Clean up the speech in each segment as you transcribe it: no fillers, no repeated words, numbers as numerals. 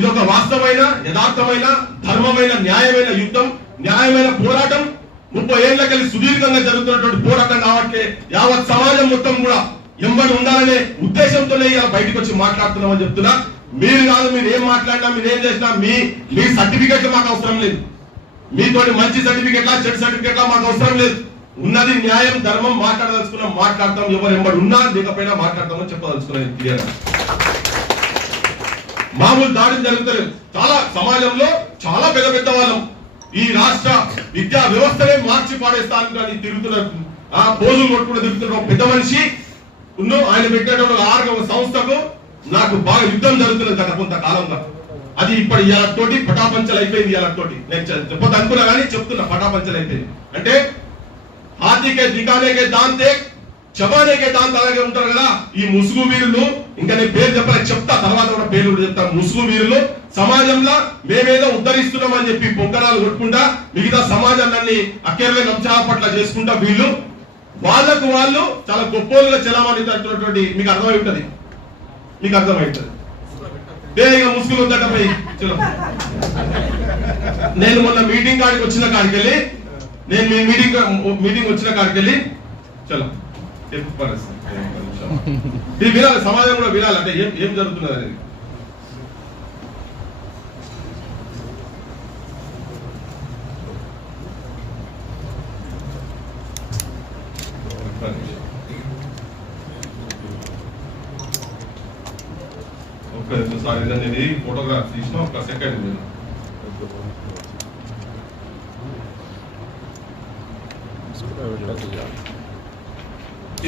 ఇది ఒక వాస్తవమైన యథార్థమైన ధర్మమైన న్యాయమైన యుద్ధం, న్యాయమైన పోరాటం. 30 ఏళ్లకెళ్ళి సుదీర్ఘంగా జరుగుతున్నటువంటి పోరాటం కాబట్టి యావత్ సమాజం మొత్తం కూడా ఎంబడి ఉండాలనే ఉద్దేశంతోనే ఇలా బయటకు వచ్చి మాట్లాడుతున్నామని చెప్తున్నా. మీరు కాదు, మీరు ఏం మాట్లాడినా, మీరు ఏం చేసినా మీ సర్టిఫికెట్లు మాకు అవసరం లేదు. మీతోటి మంచి సర్టిఫికెట్లా చెడు సర్టిఫికెట్లా మాకు అవసరం లేదు. ఉన్నది న్యాయం ధర్మం, మాట్లాడదలుచుకున్నాం మాట్లాడతాం, ఎవరు ఎంబడి ఉన్నా లేకపోయినా మాట్లాడతామని చెప్పదలుచుకున్నాను క్లియర్. మామూలు దాడులు జరుగుతలేదు. చాలా సమాజంలో చాలా పెద్ద పెద్ద వాళ్ళం ఈ రాష్ట్ర విద్యా వ్యవస్థనే మార్చి పాడేస్తాను తిరుగుతున్న పోజులు కొట్టుకుంటూ తిరుగుతున్న పెద్ద మనిషి ఆయన పెట్టేటువంటి ఆర్గ సంస్థకు నాకు బాగా యుద్ధం జరుగుతున్నది గత కొంతకాలంగా. అది ఇప్పుడు ఇలాంటి పటాపంచలు అయిపోయింది. ఇలాంటి నేను చెప్పదు అనుకున్నా కానీ చెప్తున్నా, పటాపంచలు అయిపోయింది. అంటే హాతీకే దిగానేకే దాంతే చబానేకే దాంత అలాగే ఉంటారు కదా ఈ ముసుగు వీరులు. ఇంకా నేను పేరు చెప్పలే, చెప్తా తర్వాత కూడా పేర్లు చెప్తాను. ముసుగు వీరులు సమాజంలో మేమేదో ఉద్ధరిస్తున్నాం అని చెప్పి పొంగనాలు కొట్టుకుంటా మిగతా సమాజాన్ని అక్కేర్లే నంచాల పట్ల చేసుకుంటా వీళ్ళు వాళ్ళకు వాళ్ళు చాలా గొప్పోలుగా చలామణి తట్టున్నటువంటి మీకు అర్థమవుతుంది. మీకు అర్థమవుతుంది ముసుగులు ఉందట పోయి. నేను మొన్న మీటింగ్ కాడికి వచ్చిన కాడికి వెళ్ళి నేను మీ మీటింగ్ వచ్చిన కాడికి వెళ్ళి చలో ఇది వినాలి, సమాజం కూడా వినాలి. అంటే ఏం జరుగుతున్నది అనేది. సారీ నేను ఫోటోగ్రాఫ్ తీసిన ఒక సెకండ్.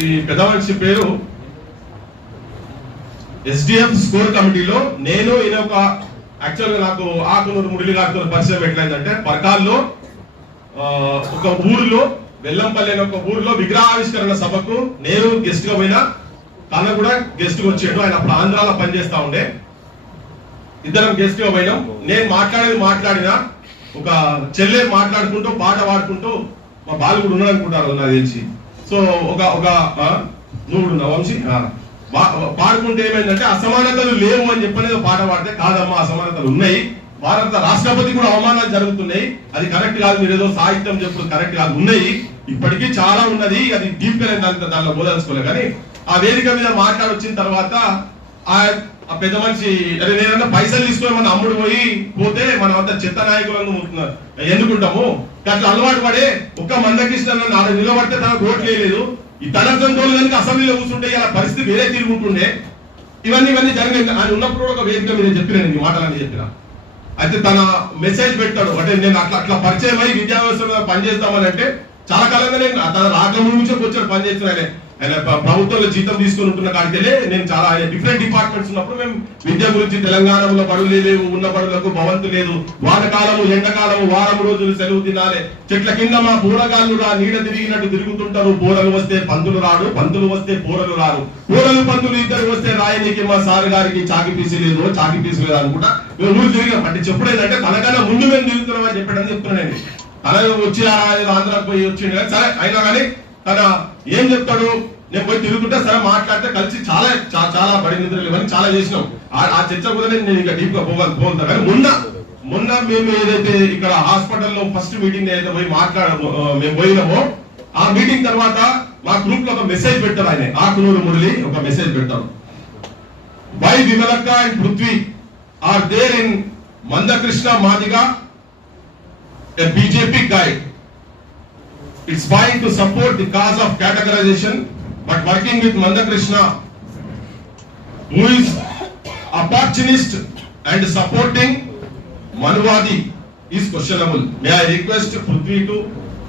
ఈ పెద్ద మనిషి పేరు ఎస్డిఎఫ్ స్కోర్ కమిటీలో నేను ఈయన ఒక యాక్చువల్ గా నాకు ఆకునూరు మురళి గారితో పరిచయం ఎట్లయిందంటే పరకాల్లో ఒక ఊరిలో వెల్లంపల్లి అనే ఒక ఊరిలో విగ్రహావిష్కరణ సభకు నేను గెస్ట్ గా పోయినా, తన కూడా గెస్ట్ గా వచ్చాడు. ఆయన అప్పుడు ఆంధ్రాలో పనిచేస్తా ఉండే. ఇద్దరం గెస్ట్ గా పోయినాం. నేను మాట్లాడినా ఒక చెల్లె మాట్లాడుకుంటూ పాట పాడుకుంటూ మా బాలు కూడా ఉన్నాడు అనుకుంటారు నాకు తెలిసి. సో ఒక నువ్వు వంశీ పాడుకుంటే ఏమైందంటే అసమానతలు లేవు అని చెప్పనేది పాట పాడితే కాదమ్మా అసమానతలు ఉన్నాయి, భారత రాష్ట్రపతి కూడా అవమానాలు జరుగుతున్నాయి, అది కరెక్ట్ కాదు, మీరు ఏదో సాహిత్యం చెప్పుడు కరెక్ట్ కాదు, ఉన్నాయి ఇప్పటికీ చాలా ఉన్నది, అది డీప్ గా దాంట్లో బోధించుకోలేదు. కానీ ఆ వేదిక మీద మాట్లాడొచ్చిన తర్వాత ఆ పెద్ద మనిషి అరే నేనన్నా పైసలు తీసుకొని మన అమ్ముడు పోతే మనం అంతా చెత్త నాయకులను ఎన్నుకుంటాము, అట్లా అలవాటు పడే ఒక్క మందకృష్ణ ఆడ నిలబడితే తనకు ఓట్లు వేయలేదు, ఈ తన జంతువులు కనుక అసెంబ్లీలో కూర్చుంటే ఇలా పరిస్థితి వేరే తిరుగుతుండే. ఇవన్నీ జరిగింది. ఆయన ఉన్నప్పుడు ఒక వేదిక మీద చెప్పిన ఈ మాటలన్నీ చెప్పిన. అయితే తన మెసేజ్ పెట్టాడు, అంటే నేను అట్లా పరిచయం అయ్యి విద్యా వ్యవస్థ పనిచేస్తామని అంటే చాలా కాలంగా నేను తన రాజ్యం నుంచే వచ్చాడు పనిచేస్తున్నానే. ఆయన ప్రభుత్వంలో జీతం తీసుకుని ఉంటున్న కాడికెళ్ళి నేను చాలా డిఫరెంట్ డిపార్ట్మెంట్స్ ఉన్నప్పుడు మేము విద్య గురించి తెలంగాణలో బడులు లేవు, ఉన్న బడులకు భవంతు లేదు, వానకాలము ఎండకాలము వారం రోజులు సెలవు తినాలి, చెట్ల కింద మా పూరగాళ్ళు రా నీడ తిరిగినట్టు తిరుగుతుంటారు, పూరలు వస్తే పంతులు రాడు, పంతులు వస్తే పూరలు రారు, పూరలు పంతులు ఇద్దరు వస్తే రాయనికి మా సార్ గారికి చాకి పీసు లేదు, చాకి పీసు లేదు అనుకుంటా మేము ఊరు తిరిగాం. అంటే చెప్పుడేంటంటే తనకన్నా ముందు మేము తిరుగుతున్నాం అని చెప్పడం చెప్తున్నానండి. తన వచ్చి ఆంధ్రాకి పోయి వచ్చిండు కానీ సరే అయినా కానీ తన ఏం చెప్తాడు, నేను పోయి తిరుగుతుంటే సరే మాట్లాడితే కలిసి చాలా చాలా బడి నిద్రలు ఇవన్నీ చాలా చేసినాం. ఆ చర్చ కూడా నేను ఇంకా డీప్ గా పోగలుగుతా. కానీ మొన్న మేము ఏదైతే ఇక్కడ హాస్పిటల్లో ఫస్ట్ మీటింగ్ ఏదైతే పోయి మేము పోయినామో ఆ మీటింగ్ తర్వాత మా గ్రూప్ లో ఒక మెసేజ్ పెట్టారు. ఆయన ఆకునూరు మురళి ఒక మెసేజ్ పెట్టారు. Why Vimalakka and Prithvi are there in Mandakrishna Madiga a BJP guide. It's fine to support the cause of categorization, but working with Mandakrishna, who is opportunist and supporting Manuvadi, is questionable. May I request Prithvi to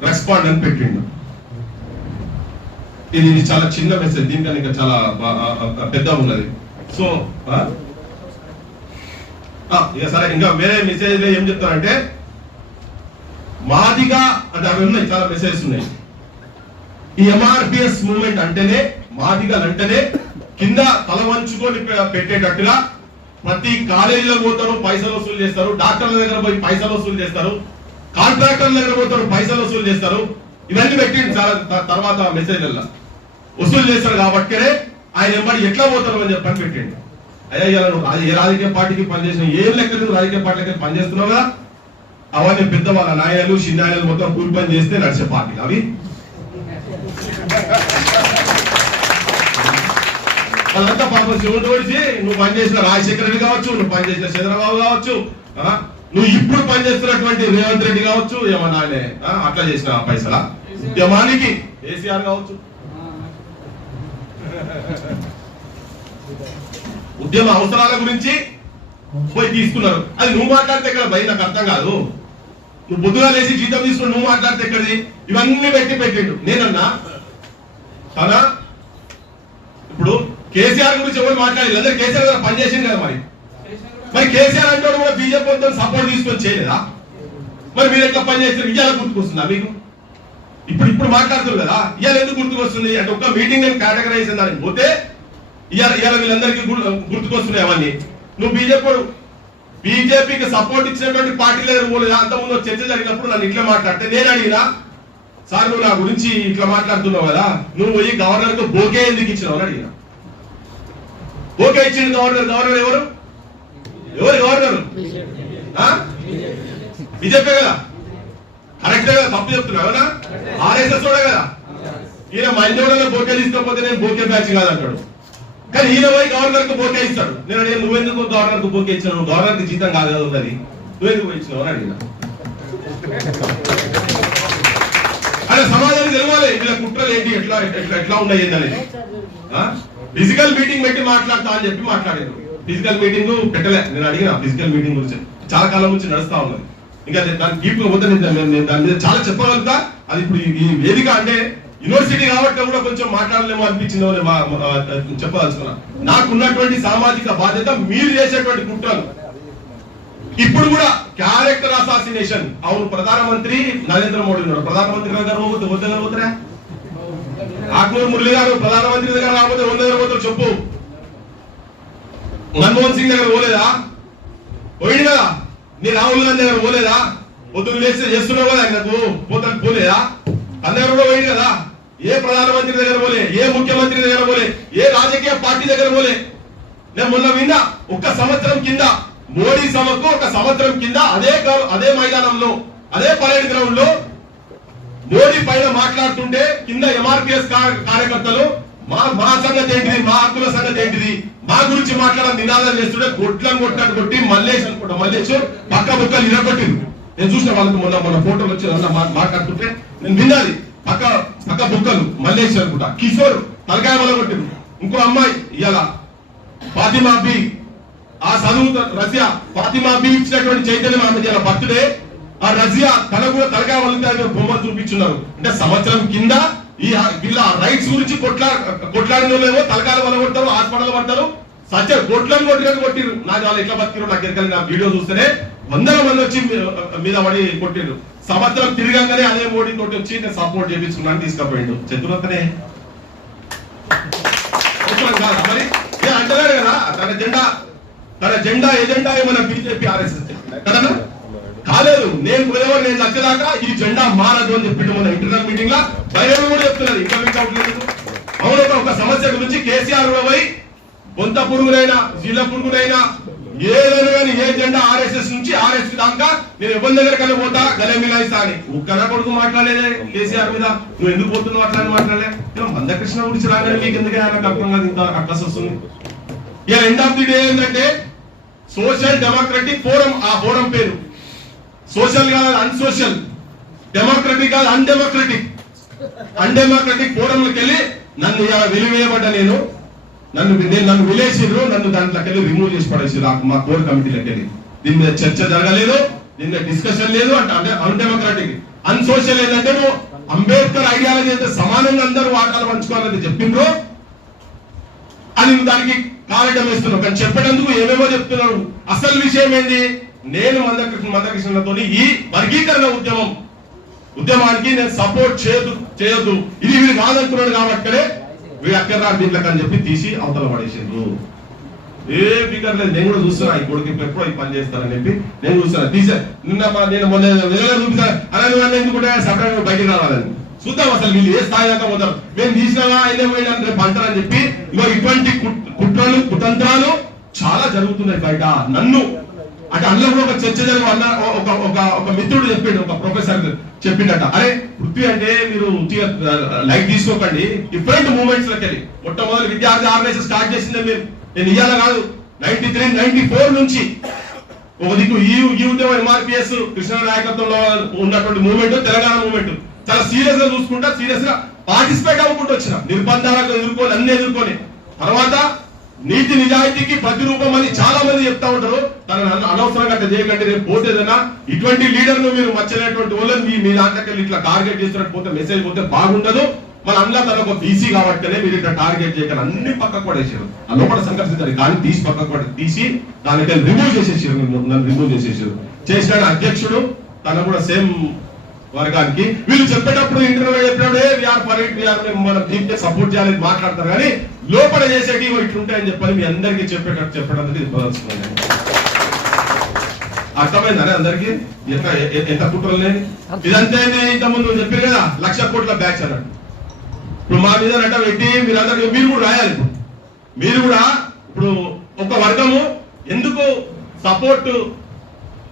respond and petting. ఇది చాలా చిన్న message, దీనికన్నా చాలా పెద్ద ఉన్నది. So ఇక సరే ఇంకా వేరే మెసేజ్ ఏం చెప్తారంటే మాదిగా అంటే అవి ఉన్నాయి, చాలా మెసేజెస్ ఉన్నాయి. ఈ ఎంఆర్పిఎస్ మూవ్మెంట్ అంటేనే మాదిగలు అంటేనే కింద తల వంచుకొని పెట్టేటట్టుగా ప్రతి కాలేజీలో పోతారు, పైసలు వసూలు చేస్తారు, డాక్టర్ల దగ్గర పోయి పైసలు వసూలు చేస్తారు, కాంట్రాక్టర్ల దగ్గర పోతారు, పైసలు వసూలు చేస్తారు. ఇవన్నీ పెట్టింది చాలా తర్వాత మెసేజ్లలో వసూలు చేస్తారు. కాబట్టి ఆయన ఎంబడి ఎట్లా పోతారు అని చెప్పని పెట్టిండు. అయ్యా ఇలా నువ్వు ఏ రాజకీయ పార్టీకి పనిచేసిన ఏం లెక్క నువ్వు రాజకీయ పార్టీలకి పనిచేస్తున్నావు కదా, అవన్నీ పెద్దవాళ్ళ నాయనలు చిన్నాయనలు మొత్తం కూలి పని చేస్తే నడిచే పార్టీలు అవి. వాళ్ళంతా పాపం శివుడు ఓడిచి నువ్వు పనిచేసిన రాజశేఖర రెడ్డి కావచ్చు, నువ్వు పనిచేసిన చంద్రబాబు కావచ్చు, నువ్వు ఇప్పుడు పనిచేస్తున్నటువంటి రేవంత్ రెడ్డి కావచ్చు, ఏమన్నా ఆయన అట్లా చేసిన పైసల ఉద్యమానికి కేసీఆర్ కావచ్చు. ఉద్యమ అవసరాల గురించి పోయి తీసుకున్నారు. అది నువ్వు మాట్లాడితే ఇక్కడ భయ నాకు అర్థం కాదు. నువ్వు బుద్ధిగా లేచి జీతం తీసుకుని నువ్వు మాట్లాడితే ఎక్కడిది? ఇవన్నీ పెట్టిండు. నేనన్నా తన ఇప్పుడు కేసీఆర్ గురించి ఎవరు మాట్లాడలేదు, అందరు కేసీఆర్ గారు పనిచేసింది కదా. మరి కేసీఆర్ అంటే కూడా బీజేపీ సపోర్ట్ తీసుకొని చేయలేదా? మరి మీరు ఎట్లా పనిచేస్తారు? ఇవాళ గుర్తుకొస్తుందా మీకు? ఇప్పుడు మాట్లాడుతున్నారు కదా, ఇవాళ ఎందుకు గుర్తుకొస్తుంది అంటే ఒక్క మీటింగ్ నేను కేటగరైజ్ దానికి పోతే ఇవాళ వీళ్ళందరికీ గుర్తుకొస్తున్నాయి అవన్నీ. నువ్వు బీజేపీకి సపోర్ట్ ఇచ్చినటువంటి పార్టీలు దగ్గర పోలేదా? అంతకుముందు చర్చ జరిగినప్పుడు నన్ను ఇట్లా మాట్లాడితే నేను అడిగినా, సార్ నువ్వు నా గురించి ఇట్లా మాట్లాడుతున్నావు కదా, నువ్వు పోయి గవర్నర్ కు బోకే ఎందుకు ఇచ్చినావు అని అడిగినా. బోకే ఇచ్చింది గవర్నర్ ఎవరు గవర్నర్? బీజేపీ కదా, కరెక్టే కదా, తప్పు చెప్తున్నావు కదా, ఆర్ఎస్ఎస్ కూడా కదా. ఈయన మంచోడలో బోకే తీసుకోకపోతే నేను బోకే బ్యాచ్ కాదంటాడు, కానీ ఈయన పోయి గవర్నర్ కు బోకే ఇస్తాడు. నేను అడిగిన నువ్వెందుకు గవర్నర్ కు బోకే ఇచ్చినావు? గవర్నర్ కి జీతం కాదు కదా ఉన్నది, నువ్వెందుకు ఇచ్చినావు అని అడిగిన. అలా సమాజానికి తెలవాలి వీళ్ళ కుట్రలు ఏంటి, ఎట్లా ఉన్నాయి అనేది. ఫిజికల్ మీటింగ్ పెట్టి మాట్లాడతా అని చెప్పి మాట్లాడారు. ఫిజికల్ మీటింగ్ పెట్టలే. నేను అడిగిన ఫిజికల్ మీటింగ్ గురించి చాలా కాలం నుంచి నడుస్తా ఉన్నది. ఇంకా దాని డీప్ గా పోతే నేను దాని మీద చాలా చెప్పగలుగుతా. అది ఇప్పుడు ఈ వేదిక అంటే యూనివర్సిటీ కాబట్టి కూడా కొంచెం మాట్లాడలేమో అనిపించిందో చెప్పదలుచుకున్నా. నాకున్నటువంటి సామాజిక బాధ్యత మీరు చేసేటువంటి కుట్రలు ఇప్పుడు కూడా క్యారెక్టర్ అసాసినేషన్. అవును, ప్రధానమంత్రి నరేంద్ర మోడీ ఉన్నాడు, ప్రధానమంత్రి దగ్గర పోతారా? ఆకునూరు మురళి గారు ప్రధానమంత్రి దగ్గర రాకపోతే ఎవరి దగ్గర పోతారు చెప్పు? మన్మోహన్ సింగ్ దగ్గర పోలేదా? పోయింది కదా. నీ రాహుల్ గాంధీ దగ్గర పోలేదా? పొద్దున్న లేస్తే చేస్తున్నావు కదా, ఆయనకు పోలేదా? తన దగ్గర కూడా పోయింది కదా. ఏ ప్రధానమంత్రి దగ్గర పోలే, ఏ ముఖ్యమంత్రి దగ్గర పోలే, ఏ రాజకీయ పార్టీ దగ్గర పోలే. నేను మొన్న విన్నా, ఒక్క సంవత్సరం కింద మోడీ సభకు ఒక సంవత్సరం కింద అదే మైదానంలో అదే పరేడ్ గ్రౌండ్ లో మోడీ పైన మాట్లాడుతుంటే కింద ఎంఆర్పిఎస్ కార్యకర్తలు మా సంగతి ఏంటిది, మా హక్కుల సంగతి ఏంటిది, మా గురించి మాట్లాడడం నినాదాలు చేస్తుంటే కొట్టినట్టు కొట్టి మల్లేష్ అనుకుంటా, మల్లేష్ పక్క బుక్కలు ఇరగొట్టింది. నేను చూసిన వాళ్ళకి మొన్న ఫోటోలు వచ్చి మాట్లాడుతుంటే నేను విన్నది. పక్క బుక్కలు మల్లేష్ అనుకుంటా, కిషోర్ తలకాయ వల్ల కొట్టింది. ఇంకో అమ్మాయి ఇవాళ ఫాతిమా బి, ఆ చదువు రజియా ఫాతిమా బి ఇచ్చినటువంటి చైతన్యం ఆమె బర్త్డే. ఆ రజియా తన కూడా తలకాయ వల్ల బొమ్మ చూపించున్నారు. అంటే సంవత్సరం కింద ఈ వీళ్ళ రైట్స్ గురించి కొట్లాడినోళ్ళేమో తలకాయలు వల్ల కొడతారు, హాస్పిటల్ పడతారు, సత్య కొట్లను కొట్టిరు. నాకు వాళ్ళు ఎట్లా బతికిరు నాకు ఎరకలి. నా వీడియో చూస్తేనే వందల మంది వచ్చి మీద పడి కొట్టిరు. సంవత్సరం తిరగంగానే అదే మోడీ తోటి వచ్చి నేను సపోర్ట్ చేయించుకున్నాను, తీసుకుపోయిండు. చతురతనే మరి అంటున్నాడు కదా, తన జెండా ఎజెండా ఏమన్నా బీజేపీ ఆర్ఎస్ఎస్ కదా కాలేదు. నేను పోయేవారు నేను నచ్చదాకా ఈ జెండా మారదు అని చెప్పిండు మన ఇంటర్నల్ మీటింగ్ లా. బహిరంగ కూడా చెప్తున్నది, ఇంకా మీకు అవట్లేదు. అవును, ఒక సమస్య గురించి కేసీఆర్ కూడా పోయి బొంత పురుగునైనా జీల పురుగునైనా ఏదైనా కానీ ఏ జెండా ఆర్ఎస్ఎస్ నుంచి ఆర్ఎస్ దాకా నేను ఎవరి దగ్గర పోతా గలే మిలాయిస్తా అని ఒక్కనా కొడుకు మాట్లాడలేదే కేసీఆర్ మీద. నువ్వు ఎందుకు పోతున్నావు అట్లా మాట్లాడలే. మందకృష్ణ గురించి రాగానే మీకు ఎందుకు నాకు అర్థం కాదు, ఇంత అక్కస్ వస్తుంది. ఇక ఎండ్ ఆఫ్ ది డే ఏంటంటే సోషల్ డెమోక్రటిక్ ఫోరం. ఆ ఫోరం పేరు సోషల్ కాదు అన్సోషల్, డెమోక్రటిక్ కాదు అన్డెమోక్రటిక్ ఫోరంలోకి వెళ్ళి నన్ను వెలివేయబడ్డా నన్ను విలేసిర్రు, నన్ను దాంట్లోకి వెళ్ళి రిమూవ్ చేసి పడేసారు మా కోర్ కమిటీలోకి వెళ్ళి. దీని మీద చర్చ జరగలేదు, దీని మీద డిస్కషన్ లేదు. అంటే అన్డెమోక్రటిక్. అన్సోషల్ ఏంటంటే నువ్వు అంబేద్కర్ ఐడియాలజీ అయితే సమానంగా అందరూ వాటాలు పంచుకోవాలని చెప్పిండ్రు అని దానికి కారణం వేస్తున్నావు. కానీ చెప్పేందుకు ఏమేమో చెప్తున్నాడు. అసలు విషయం ఏంది? నేను మందకృష్ణతో ఈ వర్గీకరణ ఉద్యమానికి నేను సపోర్ట్ చేయొద్దు, ఇది వీళ్ళు కాదంటున్నాడు కాబట్టి వీళ్ళు అక్కడ దీంట్లో అని చెప్పి తీసి అవతల పడేసిండ్రు. ఏ ఫిగర్ లేదు. నేను కూడా చూస్తున్నా ఈ కొడుకు ఎప్పుడో ఈ పని చేస్తానని చెప్పి నేను చూస్తున్నా. తీసే నేను మొన్న చూపిస్తాను అలా ఎందుకుంటే సపరేట్ బయటికి రావాలని చూద్దాం. అసలు వీళ్ళు ఏ స్థాయి దాకా పోతారు. మేము తీసినావా అయినా పోయినా రేపు అంటారని చెప్పి ఇటువంటి కుట్రలు కుతంత్రాలు చాలా జరుగుతున్నాయి బయట. నన్ను అంటే అందులో కూడా ఒక చర్చ జరిగి అన్న ఒక మిత్రుడు చెప్పిండు, ఒక ప్రొఫెసర్ చెప్పిండట, అరే పృథ్వీ అంటే మీరు లైట్ తీసుకోకండి, డిఫరెంట్ మూవ్మెంట్స్ లోకి వెళ్ళి మొట్టమొదటి విద్యార్థి ఆర్గనైజేషన్ స్టార్ట్ చేసిందే మీరు, నేను ఇయ్యాల కాదు 93, 94 నుంచి ఒక దిక్కు ఈ ఉద్యమం ఎంఆర్పిఎస్ కృష్ణ నాయకత్వంలో ఉన్నటువంటి మూవ్మెంట్, తెలంగాణ మూవ్మెంట్ చాలా సీరియస్ గా చూసుకుంటా, సీరియస్ గా పార్టిసిపేట్ అవ్వకుంటూ వచ్చిన, నిర్బంధాలకు ఎదుర్కొని అన్ని ఎదుర్కొని, తర్వాత నీతి నిజాయితీకి ప్రతిరూపం అని చాలా మంది చెప్తా ఉంటారు. తనని అనవసరంగా అట్లా చేయకండి, రేపు పోతేదన్నా ఇటువంటి లీడర్ ను మీరు మచ్చలేటువంటి వాళ్ళని మీ దాంట్లోకి ఇట్లా టార్గెట్ చేస్తున్నట్టు పోతే మెసేజ్ పోతే బాగుండదు. మన అందులో తన ఒక బీసీ కాబట్టినే మీరు ఇట్లా టార్గెట్ చేయగలరు, అన్ని పక్కకు పడేసారు, ఆ లోపల సంకల్పించారు కానీ తీసి పక్కకు తీసి దానికి రిమూవ్ చేసేసారు, నన్ను రిమూవ్ చేసేసారు. చేసిన అధ్యక్షుడు తన కూడా సేమ్ వర్గానికి వీళ్ళు చెప్పేటప్పుడు ఇంటర్వ్యూ చెప్పినప్పుడు మనం దీనికి సపోర్ట్ చేయాలని మాట్లాడతారు, కానీ లోపల చేసేటి ఇట్లుంటాయని చెప్పని మీ అందరికీ చెప్పేటట్టు చెప్పడం అనేది అర్థమైందని అందరికి ఎంత కుట్రలు లేని ఇదంతే. ఇంతకుముందు చెప్పారు కదా 1,00,000 కోట్ల బ్యాచ్ అన్నట్టు, ఇప్పుడు మా మీద నట్ట పెట్టి మీరందరూ మీరు కూడా రాయాలి. మీరు కూడా ఇప్పుడు ఒక వర్గము ఎందుకు సపోర్ట్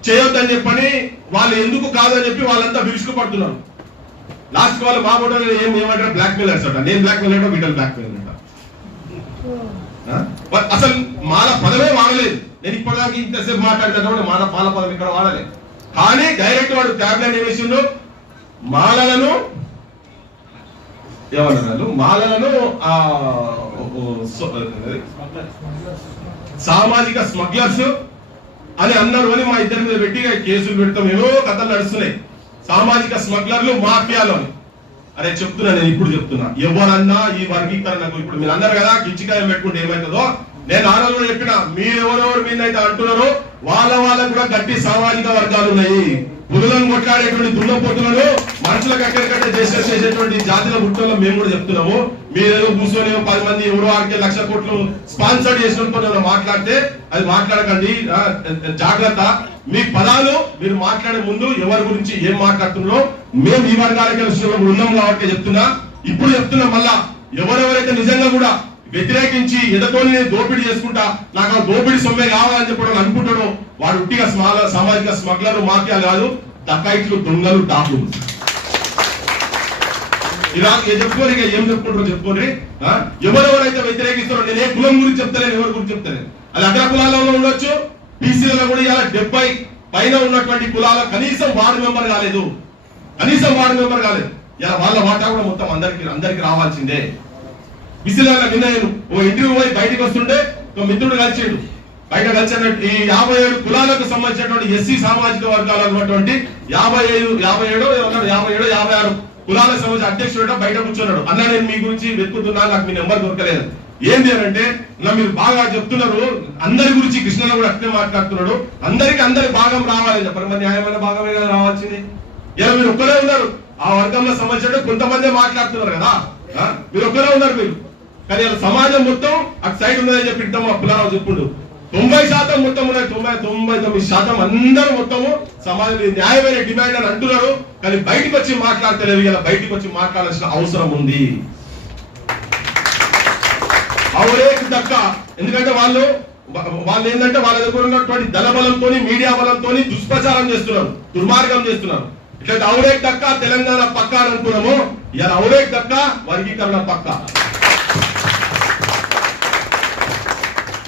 చేయొద్దని చెప్పని వాళ్ళు ఎందుకు కాదని చెప్పి వాళ్ళంతా విరుచుకు పడుతున్నారు. లాస్ట్ వాళ్ళు మా ఫోటో ఏమంటారు, బ్లాక్ మెయిలర్స్ అంట. నేను బ్లాక్ మెయిల్ అంటే వీళ్ళు బ్లాక్ మెయిల్ అంట. అసలు మాల పదమే వాడలేదు. నేను ఇప్పటిదాకా ఇంతసేపు మాట్లాడితే మాల పదం ఇక్కడ వాడలేదు, కానీ డైరెక్ట్ వాడు ట్యాబ్లెట్ ఏమేసిండు, మాలలను ఏమన్నారు, మాలలను సామాజిక స్మగ్లర్స్ అని అన్నారు అని మా ఇద్దరి మీద పెట్టి కేసులు పెడతాం, ఏవో కథలు నడుస్తున్నాయి. సామాజిక స్మగ్లర్లు మాఫియాలో అని. అరే చెప్తున్నా, నేను ఇప్పుడు చెప్తున్నా, ఎవరన్నా ఈ వర్గీకరణకు ఇప్పుడు మీరు అన్నారు కదా కించికాయం పెట్టుకుంటే ఏమైతుందో, నేను ఆ రోజు కూడా చెప్పిన, మీరెవరెవరు మీద అయితే అంటున్నారో వాళ్ళకు కూడా గట్టి సామాజిక వర్గాలు ఉన్నాయి. పులులను కొట్లాడేటువంటి దున్నపోతులను మనుషులకు ఎక్కడికంటే చేసేటువంటి జాతుల గుట్టలో మేము కూడా చెప్తున్నాము. మీరేదో కూర్చొని 10 మంది ఎవరో 1,00,000 కోట్లు స్పాన్సర్ చేసినప్పుడు మాట్లాడితే అది మాట్లాడకండి, జాగ్రత్త. మీ పదాలు మీరు మాట్లాడే ముందు ఎవరి గురించి ఏం మాట్లాడుతున్నారో మేము ఈ వర్గాలకి ఉన్నాం కాబట్టి చెప్తున్నా. ఇప్పుడు చెప్తున్నా మళ్ళా, ఎవరెవరైతే నిజంగా కూడా వ్యతిరేకించి ఎదతోని దోపిడీ చేసుకుంటా నాకు ఆ దోపిడీ సొమ్మే కావాలని చెప్పడం అనుకుంటాడు, వాడు ఉట్టిగా సామాజిక స్మగ్లర్లు మాఫియాలు కాదు, డకాయిట్లు, దొంగలు, డాకులు. ఇలా చెప్పుకోని ఏం చెప్పుకుంటారో చెప్పుకోండి. ఎవరెవరైతే వ్యతిరేకిస్తారో, నేను ఏ కులం గురించి చెప్తాను, ఎవరి గురించి చెప్తాను, అది అగ్ర కులాలలో ఉండొచ్చు, బీసీలలో కూడా ఇలా 70 పైన ఉన్నటువంటి కులాల కనీసం వార్డు మెంబర్ కాలేదు, ఇలా వాళ్ళ వాటా కూడా మొత్తం అందరికి రావాల్సిందే. బీసీలలో నిన్న నేను ఓ ఇంటర్వ్యూ పోయి బయటకు వస్తుంటే ఒక మిత్రుడు కలిసాడు, బయట కలిసినట్టు ఈ 57 కులాలకు సంబంధించినటువంటి ఎస్సీ సామాజిక వర్గాలు అన్నటువంటి 56 కులాలకు సంబంధించిన అధ్యక్షుడు బయట కూర్చున్నాడు. అన్న నేను మీ గురించి వెతుకుతున్నా, నాకు మీ నెంబర్ దొరకలేదు. ఏంటి అని అంటే, మీరు బాగా చెప్తున్నారు, అందరి గురించి కృష్ణలో కూడా అట్లే మాట్లాడుతున్నాడు, అందరి భాగం రావాలి చెప్పండి, మరి న్యాయమైన భాగమే కదా రావాల్సింది. ఇలా మీరు ఒక్కరే ఉన్నారు, ఆ వర్గంలో సంబంధించిన కొంతమంది మాట్లాడుతున్నారు కదా, మీరు ఒక్కరే ఉన్నారు మీరు, కానీ ఇలా సమాజం మొత్తం అటు సైడ్ ఉన్నదని చెప్పి ఇద్దాము. అప్పులారావు చెప్పుడు 90% మొత్తం ఉన్నాయి, 99% అందరూ మొత్తము సమాజం న్యాయమైన డిమాండ్ అని అంటున్నారు, కానీ బయటకు వచ్చి మాట్లాడతలేరు. ఇలా బయటకు వచ్చి మాట్లాడాల్సిన అవసరం ఉంది. అవరేకి దక్క, ఎందుకంటే వాళ్ళు ఏంటంటే వాళ్ళ దగ్గర ఉన్నటువంటి దళ బలంతో, మీడియా బలంతో దుష్ప్రచారం చేస్తున్నారు, దుర్మార్గం చేస్తున్నారు. ఇట్లా అవరేకి దక్క తెలంగాణ పక్క అని అనుకున్నాము, ఇలా అవరేకి దక్క వర్గీకరణ పక్క.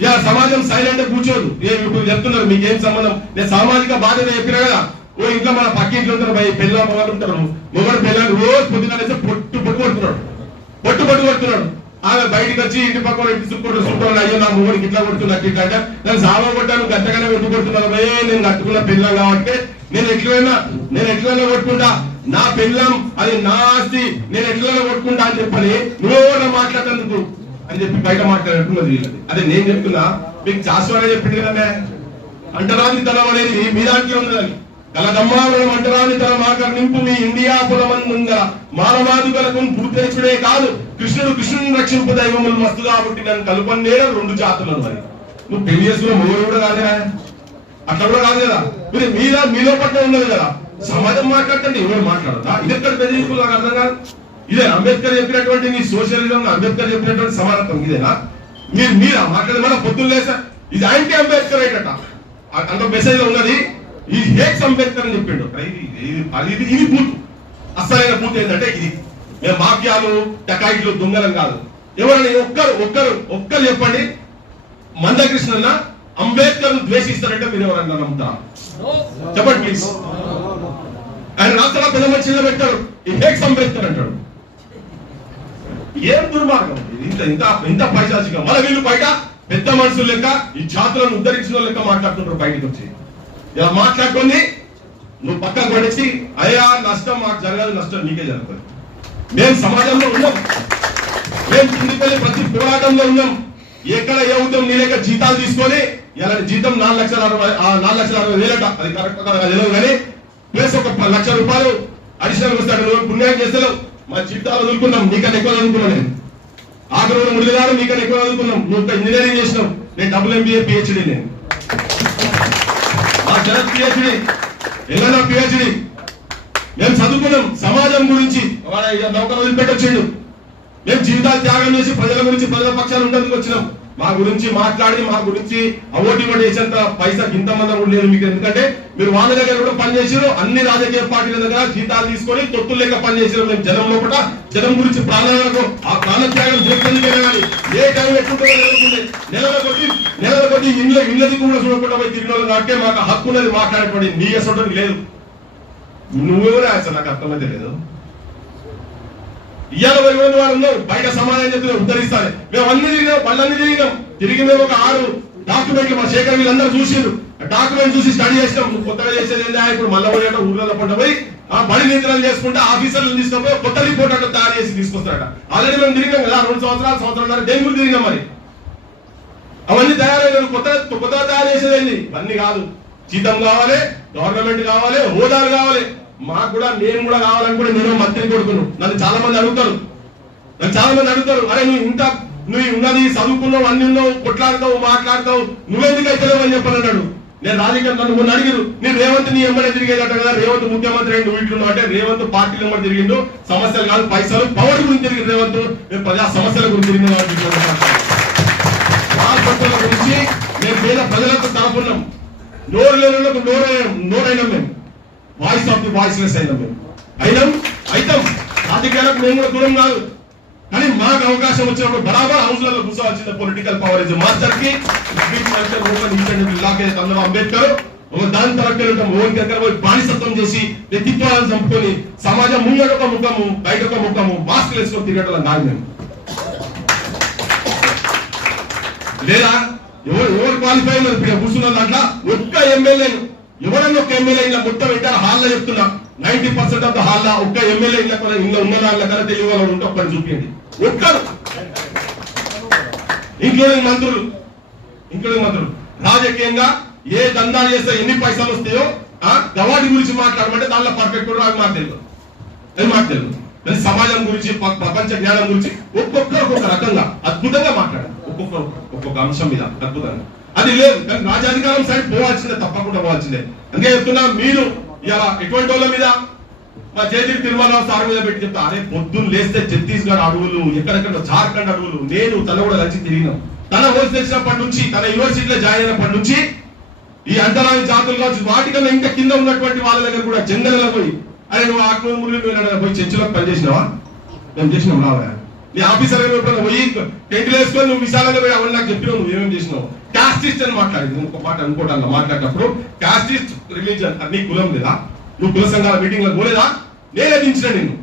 ఇలా సమాజం సైలెంట్ కూర్చోదు. ఇప్పుడు చెప్తున్నారు మీకేం సంబంధం, నేను సామాజిక బాధ్యత చెప్పినా కదా. ఓ ఇంట్లో మన పక్కింట్లో ఉంటారు, పిల్ల మొగలు ఉంటారు, మొగడు పిల్లలు రోజు పొద్దున పొట్టు కొడుతున్నాడు. ఆమె బయటకు వచ్చి ఇంటి పక్కన ఇంటి సుట్టుకుంటాడు, అయ్యో నా మొగడికి ఇట్లా కొడుతున్నట్టు ఇట్లా అంటే, నేను సామా కొట్టాను గట్టగానే వెంటు కొడుతున్నాను, నేను కట్టుకున్న పిల్లం కాబట్టి నేను ఎట్లైనా కొట్టుకుంటా, నా పిల్లం అది నా ఆస్తి, నేను ఎట్లైనా కొట్టుకుంటా అని చెప్పని నువ్వు మాట్లాడేందుకు అని చెప్పి బయట మాట్లాడుతున్నది వీళ్ళది. అదే నేను చెప్తున్నా, మీకు శాశ్వతంగా చెప్పింది కదా, అంటరాని తనం అనేది మీ దాంట్లో ఉన్నదని. కలదమ్మాలను అంటరాని తన మాక నింపు మీ ఇండియా పులమందుంగ మానవాదులకు పూర్తేచుడే కాదు, కృష్ణుని రక్షింపు దైవములు మస్తు కాబట్టి నన్ను కలుపన్నే 2 జాతులను. మరి నువ్వు పెళ్లి చేసుకున్న మొగలు కూడా కాదే, అట్లా కూడా కాదు కదా. మీరు మీలో పట్ల ఉన్నది కదా, సమాజం మాట్లాడుతుంది, ఎవరు మాట్లాడదా? ఇది ఎక్కడ బెదిరింపు నాకు అర్థం కాదు. ఇదే అంబేద్కర్ చెప్పినటువంటి మీ సోషలిజం, అంబేద్కర్ చెప్పినటువంటి సమానత్వం ఇదేనా? మీరు మాట్లాడే మన పొద్దున్న లేసా ఇది యాంటీ అంబేద్కర్ అట అంత మెసేజ్ ఉన్నది. ఈ హేట్స్ అంబేద్కర్ అని చెప్పిండు. ఇది పూర్తి అసలైన పూర్తి ఏంటంటే ఇది. మేము మాఫియాలు టకాయిట్లు దొంగలం కాదు. ఎవరైనా ఒక్కరు చెప్పండి మందకృష్ణ అంబేద్కర్ ద్వేషిస్తారంటే మీరు ఎవరన్నా నమ్ముతారా? చెప్పండి ప్లీజ్. ఆయన రాష్ట్రాల పెద్ద మనిషిలో పెట్టారు ఈ హేట్స్ అంబేద్కర్ అంటాడు. ఏం దుర్మార్గం ఇంత ఇంత ఇంత పైశాచికం. మళ్ళీ వీళ్ళు బయట పెద్ద మనుషులు లెక్క ఈ జాతులను ఉద్ధరించిన లెక్క మాట్లాడుతుంటారు. బయటకు వచ్చి ఇలా మాట్లాడుకొని నువ్వు పక్కన పడేసి అయ్యా నష్టం మాకు జరగదు, నష్టం నీకే జరుగుతుంది. మేము సమాజంలో ఉన్నాం, మేము కిందికెళ్ళి ప్రతి పోరాటంలో ఉన్నాం. ఎక్కడ ఏ ఉద్యమం నీ లెక్క జీతాలు తీసుకొని ఇలా జీతం 4,60,000 అది కరెక్ట్ తెలియదు కానీ ప్లస్ ఒక 1,00,000 రూపాయలు అడిషనల్ వస్తాడు. నువ్వు పుణ్యం చేస్తావు. మా జీతాలు వదులుకున్నాం, నీకన్నా ఎక్కువ చదువుకున్నాను నేను. ఆఖరు మురళి గారు నీకన్నా ఎక్కువ చదువుకున్నాం. నువ్వు ఇంజనీరింగ్ చేసినావు, నేను WMBA PhD. నేను మా శరత్ PhD, ఏదైనా PhD. మేము చదువుకున్నాం సమాజం గురించి. నౌకరు వదిలిపెట్టొచ్చిండు. మేము జీవితాలు త్యాగం చేసి ప్రజల గురించి ప్రజల పక్షాలు ఉండడానికి వచ్చినాం. మా గురించి మాట్లాడి మా గురించి అవోటి చేసేంత పైసా ఇంతమంది కూడా లేదు మీకు. ఎందుకంటే మీరు వాళ్ళ దగ్గర కూడా పనిచేసారు. అన్ని రాజకీయ పార్టీల దగ్గర జీతాలు తీసుకొని తొత్తులు లెక్క పనిచేసారు. మేము జనం లోపల జనం గురించి ప్రాణాలకు ఆ ప్రాణ త్యాగం చేసేందుకే కానీ ఏ టైం ఎక్కుంటుందో నెలల కొద్ది ఇళ్ళ దిక్కు కూడా చూడకుండా పోయి తిరిగిన వాళ్ళు కాబట్టి మాకు హక్కు ఉన్నది మాట్లాడేటువంటి. నీ అసలు లేదు. నువ్వెవరే అసలు నాకు అర్థమైతే లేదు. ఇవాళ వారు ఉన్నావు బయట సమాధానం చెప్తే ఉద్ధరిస్తారు. మేము అన్ని తిరిగినాం, వాళ్ళన్నీ తిరిగి మేము ఒక 6 డాక్యుమెంట్లు మా శేఖర్ వీళ్ళందరూ చూసారు. డాక్యుమెంట్ చూసి స్టడీ చేసినాం. నువ్వు కొత్తగా చేసేది ఏంటా? ఇప్పుడు మళ్ళీ ఊర్లలో పంట పోయి ఆ బడి నియంత్రణ చేసుకుంటే ఆఫీసర్లు తీసుకుపోయి కొత్త రిపోర్ట్ అంటే తయారు చేసి తీసుకొస్తారట. ఆల్రెడీ మేము తిరిగినాం కదా 2 సంవత్సరాలు దేని గురించి తిరిగినాం. మరి అవన్నీ తయారైన కొత్తగా తయారు చేసేది ఇవన్నీ కాదు. జీతం కావాలి, గవర్నమెంట్ కావాలి, హోదాలు కావాలి. మాకు కూడా నేను కూడా కావాలని నేను మంత్రి కొడుకును. నన్ను చాలా మంది అడుగుతారు. అరే నువ్వు ఉన్నది చదువుకున్నావు, అన్ని ఉన్నావు, కొట్లాడతావు, మాట్లాడతావు, నువ్వెందుకు అయితే అని చెప్పాలన్నాడు. నేను రాజకీయం నన్ను అడిగారు. నేను రేవంత్ నీ ఎమ్మడే తిరిగేదట కదా, రేవంత్ ముఖ్యమంత్రి నువ్వు ఇట్లున్నావు అంటే రేవంత్ పార్టీలు ఎమ్మడి తిరిగిండు. సమస్యలు కాదు పైసలు పవర్ గురించి తిరిగి రేవంత్. నేను ప్రజా సమస్యల గురించి తిరిగిన గురించి మేము పేద ప్రజలకు తరపున్నాం. నోరు లేనులకు నోరైనాం. మేము వాయిస్ ఆఫ్ ది వాయిస్లెస్ అయినాం. అయితాం రాజకీయాలకు మేము కూడా దూరం కాదు. కానీ మాకు అవకాశం వచ్చినప్పుడు బరాబర్ హౌస్లలో కూర్చోవాల్సిన పొలిటికల్ పవర్ ఇస్ మాస్టర్ కి అందరూ అంబేద్కర్ దాని తరగతి బానిసత్వం చేసి వ్యక్తిత్వాలను చంపుకొని సమాజం ముంగడొక ముఖము బయటొక ముఖము మాస్క్ వేసుకొని తిరగటం కాదు. మేము లేదా ఎవరు క్వాలిఫై ఉన్నారు కూర్చున్న దాంట్లో ఒక్క ఎమ్మెల్యేను ఎవరన్నా ఒక ఎమ్మెల్యే ఇలా మొత్తం పెట్టారు. హాల్లో చెప్తున్నా 90% ఆఫ్ ద హాల్లో ఒక్క ఎమ్మెల్యే ఇలా ఉన్న దాంట్లో కన్నా తెలియ వాళ్ళు ఉంటే ఒక్కరు చూపించండి. ఒక్కరు ఇంక్లూడింగ్ మంత్రులు రాజకీయంగా ఏ దందాలు చేస్తే ఎన్ని పైసలు వస్తాయో గవాడి గురించి మాట్లాడమంటే దానిలో పర్ఫెక్ట్ అది మాకు తెలియదు. సమాజం గురించి ప్రపంచ జ్ఞానం గురించి ఒక్కొక్కరు ఒక్కొక్క రకంగా అద్భుతంగా మాట్లాడారు. ఒక్కొక్క అంశం మీద అద్భుతంగా. అది లేదు కానీ రాజాధికారం సైడ్ పోవాల్సిందే, తప్పకుండా పోవాల్సిందే. అందుకే చెప్తున్నా మీరు ఇలా ఎటువంటి వాళ్ళ మీద మా జయదీప్ తిరుమలరావు సార్ మీద పెట్టి చెప్తా. అరే పొద్దున్న లేస్తే ఛత్తీస్గఢ్ అడవులు, ఎక్కడెక్కడ జార్ఖండ్ అడవులు, నేను తన కూడా కలిసి తిరిగినాం. తన హోల్స్ తెచ్చినప్పటి నుంచి తన యూనివర్సిటీలో జాయిన్ అయినప్పటి నుంచి ఈ అంతరాని జాతులు కావచ్చు వాటికన్నా ఇంకా కింద ఉన్నటువంటి వాళ్ళ దగ్గర కూడా జంగల్లో పోయి అరే నువ్వు ఆత్మ మురళి పోయి చర్చిలోకి పనిచేసినావా? మేము చేసినాం రావా? నీ ఆఫీసర్ పోయి టెంట్లు వేసుకొని నువ్వు విశాలంగా పోయి అవన్నీ నాకు చెప్పినావు. నువ్వు ఏమేమి చేసినావు? కాస్టిస్ట్ అని మాట్లాడింది. ఇంకో మాట అనుకోవటాను మాట్లాడేటప్పుడు కాస్టిస్ట్ రిలీజన్ అది కులం లేదా? నువ్వు కుల సంఘాల మీటింగ్ లో పోలేదా? నేనే దించిన నిన్ను.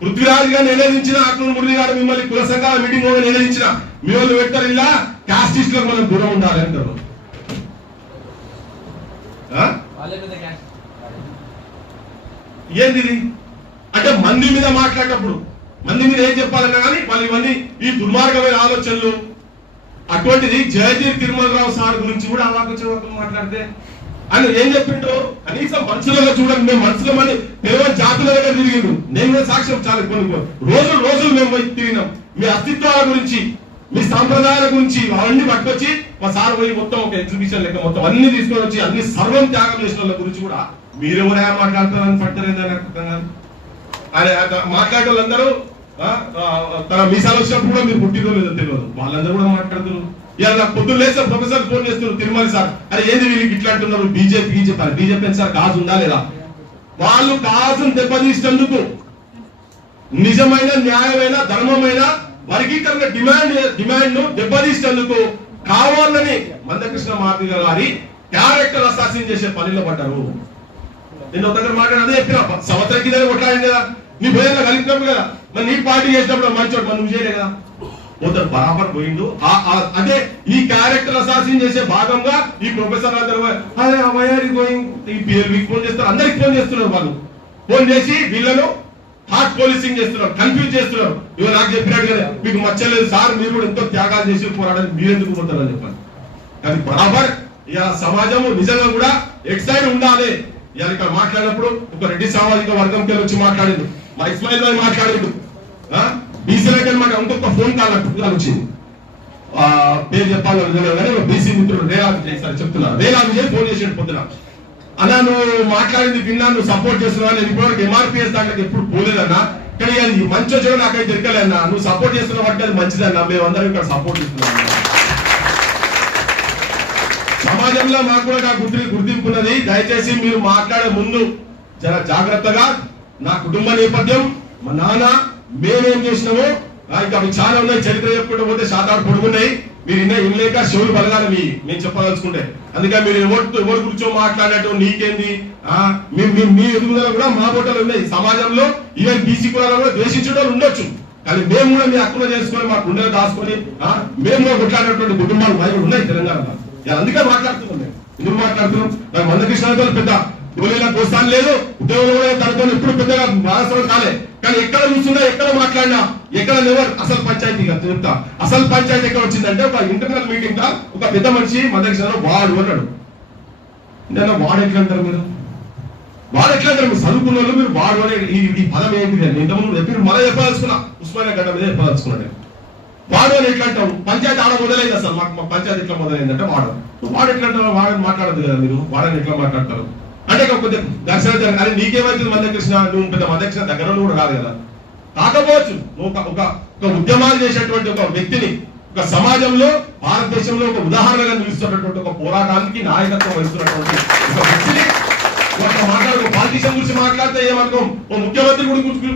పృథ్వీరాజ్ గారు నేనే దించిన. ఆత్మ మురళి గారు మిమ్మల్ని కుల సంఘాల మీటింగ్ నేనే దించిన. మీ వాళ్ళు పెట్టారు ఇలా కాస్టిస్ట్ లకు మనం దూరం ఉండాలి అంటారు. ఏంది అంటే మంది మీద మాట్లాడేటప్పుడు మంది మీద ఏం చెప్పాలన్నా కానీ వాళ్ళు ఇవన్నీ ఈ దుర్మార్గమైన ఆలోచనలు. అటువంటిది జయదీప్ తిరుమలరావు సార్ గురించి కూడా అలాగొచ్చి మాట్లాడితే ఆయన ఏం చెప్పిండు? కనీసం మనుషులలో చూడండి, మేము మనుషుల మంది కేవలం జాతుల దగ్గర తిరిగిండు. నేను కూడా సాక్ష్యం చాలా కొన్ని రోజులు మేము పోయి తిరిగినాం. మీ అస్తిత్వాల గురించి మీ సాంప్రదాయాల గురించి అవన్నీ పట్టుకొచ్చి మా సార్ పోయి మొత్తం ఒక ఎగ్జిబిషన్ లెక్క మొత్తం అన్ని తీసుకొని వచ్చి అన్ని సర్వం త్యాగం చేసిన వాళ్ళ గురించి కూడా మీరెవరైనా మాట్లాడతారని పట్టారు. ఆయన మాట్లాడే వాళ్ళందరూ తన మీసాలు వచ్చినప్పుడు కూడా మీరు పుట్టినో లేదో తెలియదు. వాళ్ళందరూ కూడా మాట్లాడుతున్నారు. ఇవాళ నాకు పొద్దున్న లేసా ప్రొఫెసర్ ఫోన్ చేస్తున్నారు తిరుమల సార్, అరే ఏంది వీళ్ళకి ఇట్లా అంటున్నారు బీజేపీ సార్ కాజు ఉందా లేదా? వాళ్ళు కాజును దెబ్బతీసేందుకు నిజమైన న్యాయమైన ధర్మమైన వర్గీకరణ డిమాండ్ ను దెబ్బతీసేందుకు కావాలని మందకృష్ణ మాదిగ గారి క్యారెక్టర్ అసాసిన్ చేసే పనిలో పడ్డారు. నేను ఒక దగ్గర మాట్లాడి అదే చెప్పిన, సంవత్సరం కింద కొట్లాడింది కదా, నీ భయంగా కలిపినప్పుడు కదా, మరి నీ పార్టీ చేసినప్పుడు మంచోడు మనం నువ్వు చేయలే కదా, పోతాడు బరాబర్ పోయిండు. అంటే ఈ క్యారెక్టర్ అసాసిన్ చేసే భాగంగా ఈ ప్రొఫెసర్ అందరూ ఫోన్ చేస్తారు, అందరికి ఫోన్ చేస్తున్నారు. వాళ్ళు ఫోన్ చేసి వీళ్ళను హార్ట్ పోలీసింగ్ చేస్తున్నారు, కన్ఫ్యూజ్ చేస్తున్నారు. ఇవి నాకు చెప్పినట్టు కదా మీకు మచ్చలేదు సార్, మీరు కూడా ఎంతో త్యాగాలు చేసి పోరాడాలి, మీరెందుకు పోతారని చెప్పాలి. కానీ బరాబర్ ఇక సమాజము నిజంగా కూడా ఎక్సైడ్ ఉండాలి. ఇవాళ ఇక్కడ మాట్లాడినప్పుడు ఒక రెడ్డి సామాజిక వర్గంకి వచ్చి మాట్లాడిండు, మా ఇస్మాయిల్ భాయ్ మాట్లాడిండు, బీసీలకి అనమాట. ఇంకొక ఫోన్ కాల్ వచ్చింది, పేరు చెప్పాలని బీసీ మిత్రుడు రేలాది చెప్తున్నారు. రేలాది ఫోన్ చేసి పొద్దున, అన్నా నువ్వు మాట్లాడింది విన్నా, నువ్వు సపోర్ట్ చేస్తున్నావు, నేను ఇప్పటివరకు ఎంఆర్పీఎస్ దాంట్లోకి ఎప్పుడు పోలేదన్నా, కానీ అది మంచి వచ్చాడు నాకైతే దొరకలేదన్నా, నువ్వు సపోర్ట్ చేస్తున్నావు అంటే అది మంచిదన్నా, మేమందరం ఇక్కడ సపోర్ట్ చేస్తున్నాం. సమాజంలో మాకు కూడా గుర్తింపు ఉన్నది. దయచేసి మీరు మాట్లాడే ముందు చాలా జాగ్రత్తగా నా కుటుంబ నేపథ్యం, మా నాన్న, మేమేం చేసినామో ఇంకా మీకు చాలా ఉన్నాయి, చరిత్ర చెప్పుకుంటూ పోతే శాతాడు పొడుగున్నాయి, మీరు ఇన్లేక షోలు బలగాలి మేము చెప్పదలుచుకుంటే. అందుకే మీరు ఎవరి గురించో మాట్లాడినట్టు నీకేంది, మీ ఎదుగుదల కూడా మా బొట్టలు ఉన్నాయి. సమాజంలో ఈవెన్ బీసీ కులాలను కూడా ద్వేషించడం ఉండొచ్చు, కానీ మేము కూడా మీ హక్కులు చేసుకొని మా గుండెలు దాచుకొని మేము కూడా కొట్లాడినటువంటి కుటుంబాలు భయం ఉన్నాయి తెలంగాణలో. అందుకే మాట్లాడుతున్నాం. మేము ఎందుకు మాట్లాడుతున్నాం? నాకు మందకృష్ణతో పెద్ద ధోనిలా ప్రోత్సాహం లేదు, ఉద్యోగంలో కూడా తనతో ఎప్పుడు పెద్దగా అవసరం కాలే, కానీ ఎక్కడ చూస్తున్నా ఎక్కడ మాట్లాడినా ఎక్కడ నెవర్ అసలు పంచాయతీ చెప్తా. అసలు పంచాయతీ ఎక్కడ వచ్చిందంటే ఒక ఇంటర్నల్ మీటింగ్ గా ఒక పెద్ద మనిషి మందకృష్ణ వాడు అన్నాడు. నేను వాడు ఎట్లా అంటారు మీరు, వాడు ఎట్లా అంటారు మీరు చదువుకున్న వాళ్ళు, మీరు వాడు అనే ఈ పదం ఏంటి అని ఇంతకుముందు చెప్పి మళ్ళీ చెప్పదలుచుకున్నా, ఉస్మానియా గడ్డ మీద చెప్పదలుచుకున్నాను. వాడు అని ఎట్లా అంటావు, పంచాయతీ ఆడ మొదలైంది అసలు మాకు, మా పంచాయతీ ఎట్లా మొదలైందంటే వాడు ఎట్లా అంటారు, వాడని మాట్లాడదు కదా మీరు, వాడని ఎట్లా మాట్లాడతారు అంటే కొద్దిగా దర్శన. అది నీకేమైతుంది మందకృష్ణ, నువ్వు పెద్ద మందకృష్ణ దగ్గర కూడా కాదు కదా, కాకపోవచ్చు నువ్వు ఒక ఉద్యమాలు చేసేటువంటి ఒక వ్యక్తిని, ఒక సమాజంలో భారతదేశంలో ఒక ఉదాహరణగా నిలుస్తున్నటువంటి ఒక పోరాటానికి నాయకత్వం వహిస్తున్నటువంటి ఒక వ్యక్తిని మాట్లాడు. పాలిటిషియన్ గురించి మాట్లాడితే ఏమనుకో, ఓ ముఖ్యమంత్రి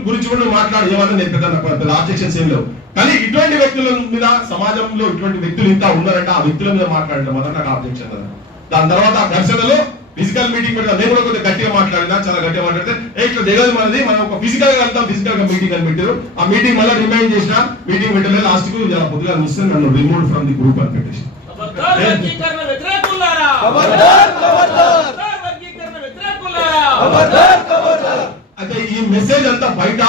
గురించి కూడా మాట్లాడు ఏమన్నా, నేను పెద్ద ఆబ్జెక్షన్స్ ఏం లేవు, కానీ ఇటువంటి వ్యక్తుల మీద సమాజంలో ఇటువంటి వ్యక్తులు ఇంకా ఉన్నారంటే ఆ వ్యక్తుల మీద మాట్లాడటం మొదట నాకు ఆబ్జెక్షన్ కదా. దాని తర్వాత ఆ ఘర్షణలో ఫిజికల్ మీటింగ్ పెట్టిన నేను కూడా కొద్దిగా గట్టిగా మాట్లాడినా, చాలా గట్టిగా మాట్లాడితే ఇట్లా దిగదు మనది, మనం ఒక ఫిజికల్ గా వెళ్తాం, ఫిజికల్ గా మీటింగ్ అని పెట్టారు. ఆ మీటింగ్ మళ్ళీ రిమైండ్ చేసిన, మీటింగ్ పెట్టలేదు, లాస్ట్ కు పొద్దుగా మిస్ నన్ను రిమూవ్ ఫ్రమ్ ది గ్రూప్ అని పెట్టేసి. అయితే ఈ మెసేజ్ అంతా బయట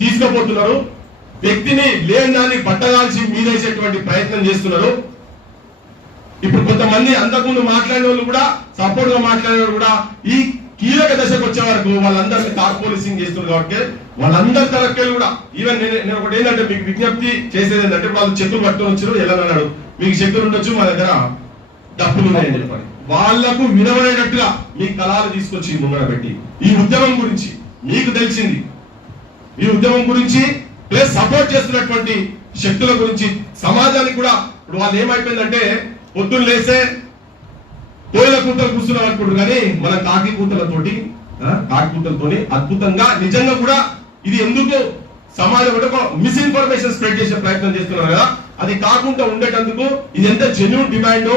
తీసుకుపోతున్నారు, వ్యక్తిని లేని దాన్ని పట్టగాల్చి మీదేసేటువంటి ప్రయత్నం చేస్తున్నారు. ఇప్పుడు కొంతమంది అంతకుముందు మాట్లాడిన వాళ్ళు కూడా, సపోర్ట్ గా మాట్లాడిన వాళ్ళు కూడా ఈ కీలక దశకు వచ్చే వరకు వాళ్ళందరినీ టాప్ పోలీసింగ్ చేస్తున్నారు. కాబట్టి వాళ్ళందరి తరగతి కూడా ఈవెన్ నేను ఒకటి ఏంటంటే మీకు విజ్ఞప్తి చేసేది ఏంటంటే, వాళ్ళు చెక్కులు పట్టుకొని వచ్చారు, ఎలా అన్నాడు మీకు చెక్కులు ఉండొచ్చు, మా దగ్గర డబ్బులు ఉన్నాయని చెప్పండి. వాళ్లకు వినబడేటట్టుగా మీ కళాలు తీసుకొచ్చి ముంగడ పెట్టి ఈ ఉద్యమం గురించి మీకు తెలిసింది, ఈ ఉద్యమం గురించి ప్లస్ సపోర్ట్ చేస్తున్నటువంటి శక్తుల గురించి సమాజానికి కూడా. ఇప్పుడు వాళ్ళు ఏమైపోయిందంటే పొద్దున్న లేసే కోయిల కూతలు కూర్చున్నాం అనుకుంటారు, కానీ మన కాకి కూతలతోటి అద్భుతంగా నిజంగా కూడా ఇది ఎందుకు సమాజం అంటే ఒక మిస్ఇన్ఫర్మేషన్ స్ప్రెడ్ చేసే ప్రయత్నం చేస్తున్నారు కదా, అది కాకుండా ఉండేటందుకు ఇది ఎంత జెన్యూన్ డిమాండ్,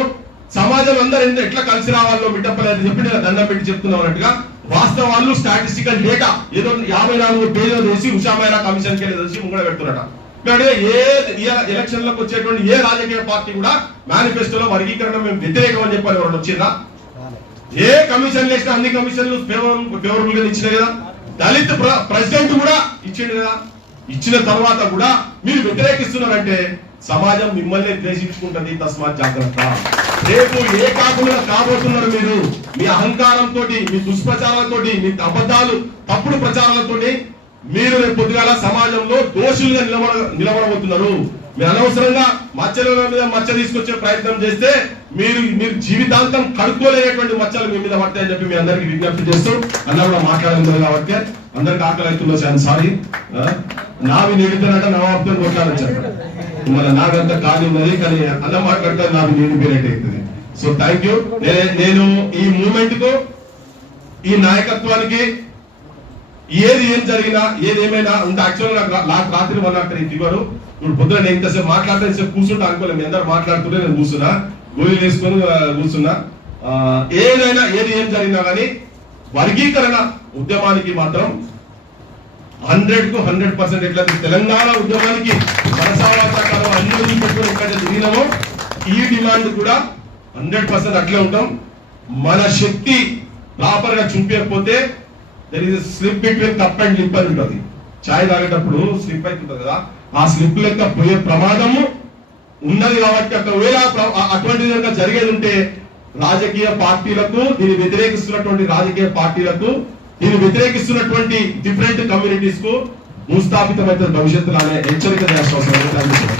సమాజం అందరూ ఎట్లా కలిసి రావాలో మిట్టప్పలేదు చెప్పి నేను దండం పెట్టి చెప్తున్నాం అన్నట్టుగా వాస్తవాలు స్టాటిస్టికల్ డేటా ఏదో 54 పేజీలు వేసి ఉషామైరా కమిషన్ కి తెలిసి ముంగడ పెడుతున్నట. ఏ ఎలక్షన్లకు వచ్చేటువంటి ఏ రాజకీయ పార్టీ కూడా మేనిఫెస్టోలో వర్గీకరణ మేము వ్యతిరేకం అని చెప్పారు, ఎవరు వచ్చిందా? ఏ కమిషన్ వేసినా అన్ని కమిషన్లు ఫేవరబుల్ గా ఇచ్చినాయి కదా, దళిత్ ప్రెసిడెంట్ కూడా ఇచ్చిండు కదా. ఇచ్చిన తర్వాత కూడా మీరు వ్యతిరేకిస్తున్నారంటే సమాజం మిమ్మల్ని ద్వేషించుకుంటుంది, తస్మాత్ జాగ్రత్త. రేపు ఏ కాకుండా కాబోతున్నారు మీరు, మీ అహంకారంతో, మీ దుష్ప్రచారాలతో, మీ అబద్ధాలు తప్పుడు ప్రచారాలతో మీరు రేపు పొద్దుగాల సమాజంలో దోషులుగా నిలబడబోతున్నారు. మీరు అనవసరంగా మచ్చల మీద మచ్చ తీసుకొచ్చే ప్రయత్నం చేస్తే మీరు జీవితాంతం కడుక్కోలేనటువంటి మచ్చలు మీ మీద పడతాయని చెప్పి మీ అందరికి విజ్ఞప్తి చేస్తూ అలా కూడా మాట్లాడుతున్నారు. కాబట్టి అందరికి ఆకలి అవుతున్నా సారీ, నావి నిడుతున్నట్ట నవాబ్తో కొట్లాడొచ్చారు. మన నాకంతా ఖాళీ ఉన్నది, కానీ అన్న మాట్లాడితే నాకు నేను పేరేట్ అవుతుంది. So thank you. నేను ఈ మూమెంట్ కు, ఈ నాయకత్వానికి ఏం జరిగినా ఏదేమైనా ఇంకా యాక్చువల్గా నాకు రాత్రి 103 ఫీవర్. ఇప్పుడు పొద్దున నేను ఇంతసేపు మాట్లాడితే కూర్చుంటా అనుకోలేదు, మీ అందరు మాట్లాడుతుంటే నేను కూర్చున్నా, గోళీలు వేసుకొని కూర్చున్నా. ఏదైనా ఏం జరిగినా కానీ వర్గీకరణ ఉద్యమానికి మాత్రం 100కు 100% ఎట్లా తెలంగాణ ఉద్యమానికి మనసావాసాకాలం అన్ని పెట్టుకుని ఎక్కడైతే తిరిగినామో ఈ డిమాండ్ కూడా 100% అట్లే ఉంటాం. మన శక్తి ప్రాపర్ గా చూపించకపోతే there is slip between cup and lip అని ఉంటుంది. చాయ్ తాగేటప్పుడు స్లిప్ అవుతుంటది కదా, ఆ స్లిప్ లెక్క పోయే ప్రమాదము ఉన్నది. కాబట్టి ఒకవేళ అటువంటి విధంగా జరిగేది ఉంటే రాజకీయ పార్టీలకు, దీన్ని వ్యతిరేకిస్తున్నటువంటి రాజకీయ పార్టీలకు, దీన్ని వ్యతిరేకిస్తున్నటువంటి డిఫరెంట్ కమ్యూనిటీస్ కు భూస్థాపితమైతే భవిష్యత్తులో అనే హెచ్చరిక చేయాల్సిన అవసరం.